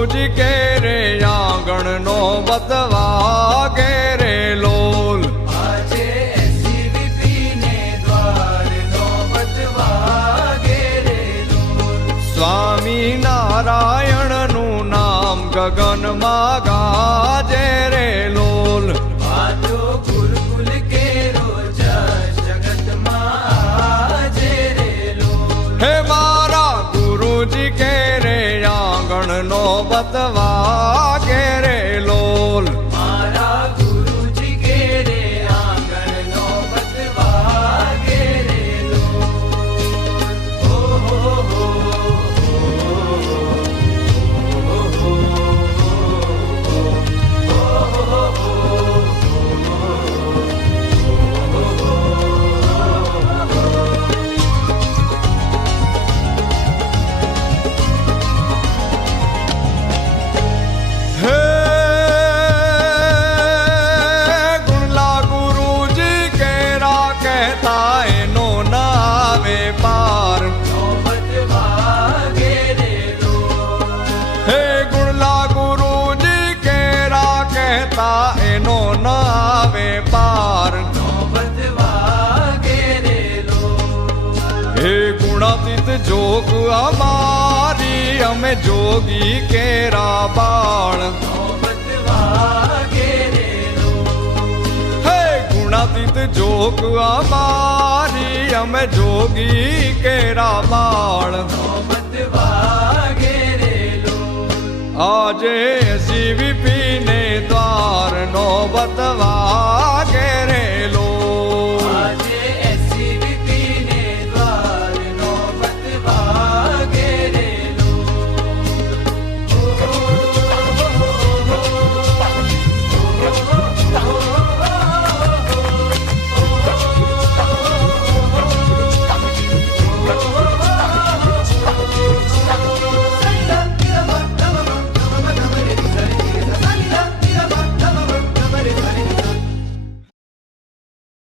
गुरुजी के रे आंगण नो बतवा गे रे लोल। આજે SCVP ને દ્વાર નો બતવા ગે રે લોલ। स्वामी नारायण नु नाम गगन માં ગાજે રે લોલ। આ તો ગુરુકુલ કેરો જશ જગતમાં આજે રે લોલ। હે મારા ગુરુજી કે રે આંગણ નો બતવા ગે રે લોલ। મારા ગુરુજી કે રે આંગણ નો બતવા ગે રે લોલ। ઓ હો હો હે ગુણલા ગુરુજી કેરા કહેતા એનો ના આવે પાર। નો બતવા ગે રે લોલ। હે ગુણલા ગુરુજી કેરા કહેતા એનો ના આવે પાર। નો બતવા ગે રે લોલ। હે ગુણાતીત જોગ અમારી અમે જોગી કેરા બાળ। નો બતવા ગે રે લોલ। હે ગુણાતીત જોગ અમારી અમે જોગી કેરા બાળ। નો બતવા ગે રે લોલ। આજે SCVP ને દ્વાર નો બતવા